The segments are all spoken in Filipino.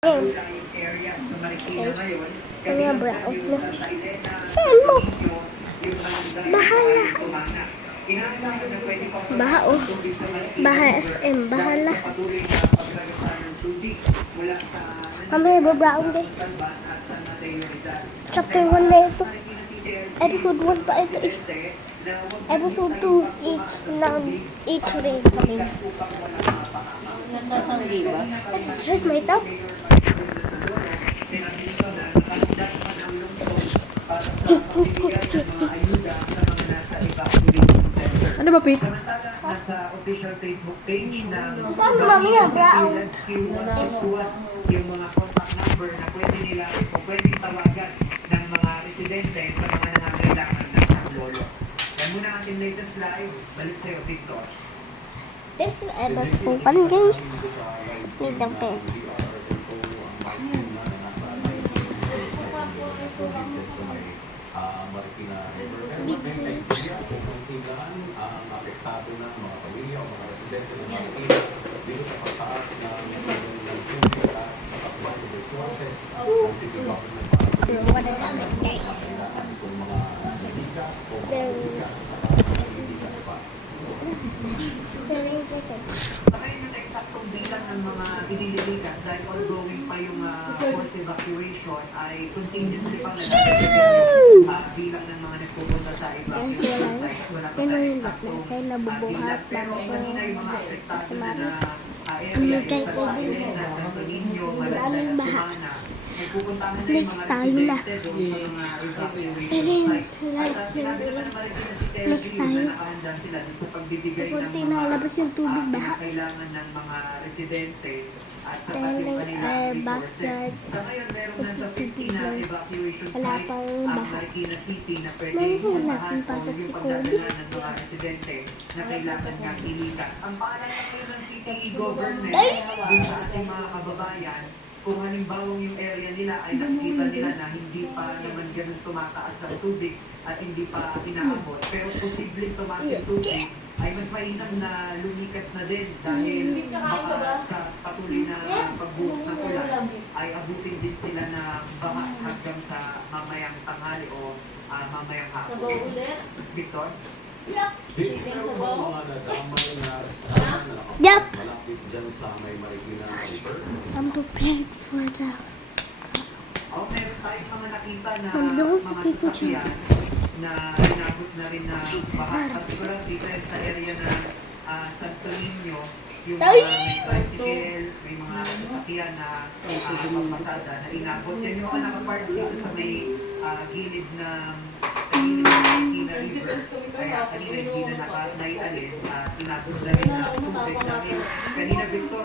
Ayun. Ano yung brown na? Saan mo? Bahala. Baha oh. Baha FM. Bahala. Mamaya ba-brown guys? Chapter 1 na ito. Episode 1 pa ito eh. Episode 2 each rin kami. Nasasanggi ba? Shit, may tap. Ano ba, Pete? Paano mamaya brown? Yung mga contact number na pwede nila o pwedeng tawagan ng mga residente sa mga nangangailangan ng lolo. Yan muna ang ating latest live. Balik sa'yo, Victor. This is episode 1 guys. Need the pen. ang apektado ng mga pamilya o mga residente ng Marikina dito sa pagtaas ng tubig at sa takbang ng resources ng city government What is happening guys? kung mga bigas o mga bigas bigas pa. Pakay yung eksaktong bilang ng mga dinidiligan dahil ongoing pa yung forced evacuation ay contingency pang bilang ng mga nagpupunta sa evacuation site. Wala pa tayo eksaktong nabubuhat lang pero ako. kanina yung mga apektado na area Ano yung kay Santa Elena, Santo Niño, Malanday at baha. Sumana. Nagpupuntahan na yung Next mga tayo na. residente doon sa mga evacuation Tingin. site. At sinabi naman ng Marikina si Next Terry tayo. na nakahanda sila dun sa pagbibigay ng Kunti mga na labas yung tubig baha. kailangan ng mga residente at sa Kaya pati lang, kanilang backyard. resources. Sa ngayon, meron na sa 15 na evacuation Wala site pang ang baha. Marikina City na pwede Mahihula puntahan kung o pasok yung si pagdadaanan ng mga residente na kailangan nga ilitan. Ang paalala ngayon ng PCE government dun sa ating mga kababayan, kung halimbawa yung area nila ay nakita nila na hindi pa naman ganun tumataas ang tubig at hindi pa inaabot, pero posibleng tumaas yung tubig, ay mas mainam na lumikas na din dahil baka sa patuloy na pagbuhos ng ulan ay abutin din sila na baka hanggang sa mamayang tanghali o mamayang hapon. Sabaw ulit? Victor? Pero mga nadamay na sa Yup. malapit dyan sa may Marikina River. I'm prepared for the Meron tayong mga nakita na I'm going to mga take a sasakyan na inabot na rin na baha. Particular dito sa area na Santo Niño, yung mga may tricycle, may mga sasakyan na pagpasada na inabot. Yan yung mga nakapark dito sa may gilid ng Marikina River. Kaya kanina hindi na naialin, inabot na rin ng tubig. Dahil kanina Victor,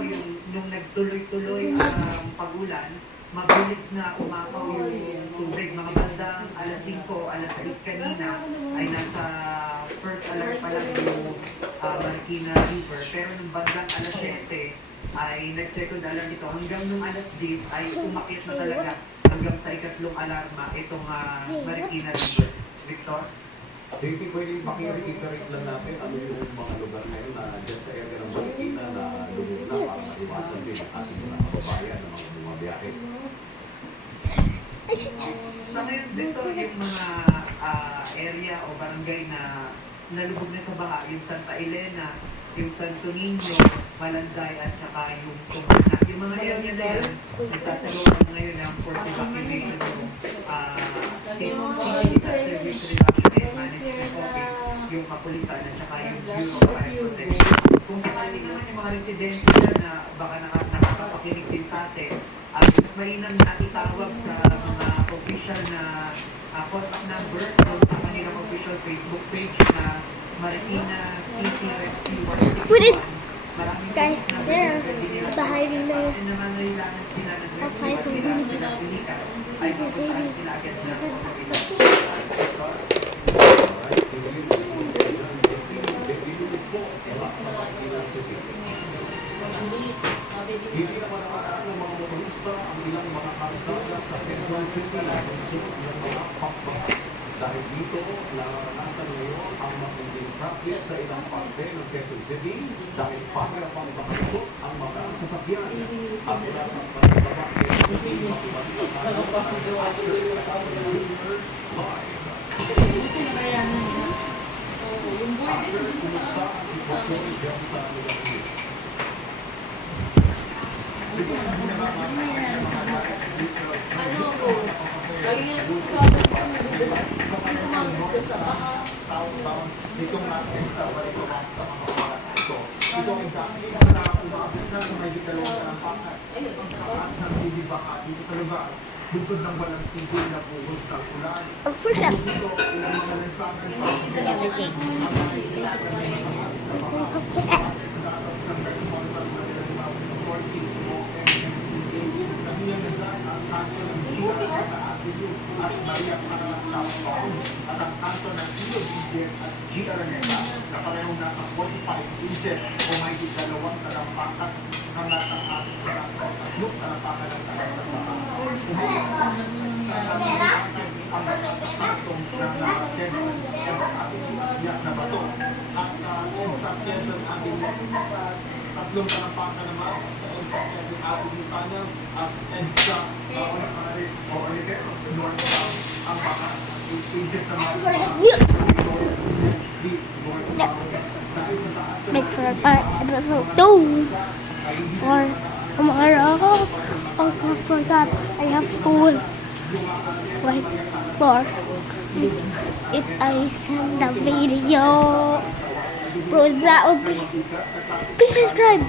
nung nagtuloy-tuloy ang pag-ulan, mabilis na umapaw yung tubig. Mga bandang alas 5, alas 6 kanina ay nasa first alert pa lang yung Marikina River. Pero nung bandang alas 7 ay nag-second alarm ito. Hanggang nung alas 10 ay umakyat na talaga hanggang sa ikatlong alarma itong Marikina River. Victor? Hindi pwedeng makikita-rate lang natin ano yung mga lugar ngayon na dyan sa area ng Marikina na lumog na para maiwasan din ang ating mga kababayan ng mga bumabiyahe. Sa ngayon dito yung mga area o barangay na nalubog na sa baha, yung Santa Elena, yung Santo Niño, Malanday at saka yung Sumana. Yung mga area na yan, nagsasaluhan ngayon ng forced evacuation yung Service Reduction and Management Office, yung kapulisan at saka yung Bureau of Fire Protection. Kung sakali naman yung mga residente na baka nakakapakinig din sa atin, mas mainam na itawag sa mga official na contact number sa kanilang official Facebook page na Marikina City Rescue Wait, 161. Maraming guys, number there. na pwede nila Bahay rin na yun. Kasi nangangailangan sila ng Aside from rescue at doing sila pilikan ay mapuntahan sila agad na authority. Alright, sige. Dinilig po mula sa Marikina City. Hindi naman nakaraan ng mga motorista ang ilang mga karsada sa Quezon City na sunod ng mga pakpak. Dahil dito, nararanasan ngayon ang matinding traffic sa ilang parte ng Quezon City dahil para pang bakansot ang mga sasakyan. At mula sa pagkababa Quezon City, kumusta ang sitwasyon dyan sa Milayo? Taon-taon, itong nakita, wala ito ang mga ito. Ito ang dami na umabot na sa may dalawang talampakan. At nagbibaka dito sa lugar. Bukod ng walang tigil na buhos ng ulan. Ang fruta. Dito, ilang mga lansangan pa. At Maria Panalaktaon at ang kanto ng Ilo Digit at G. Araneta na parehong nasa 45 inches o may dalawang talampakan na nasa tatlong talampakan ng talampakan. Ang kantong ng nasa 10 na bato at kung sa 10 ng ating tatlong talampakan naman sa ating Lutanya at sa ang mga inches sa mga Make for episode 2 for tomorrow. Also forgot I have school right for if I send the video. Please subscribe.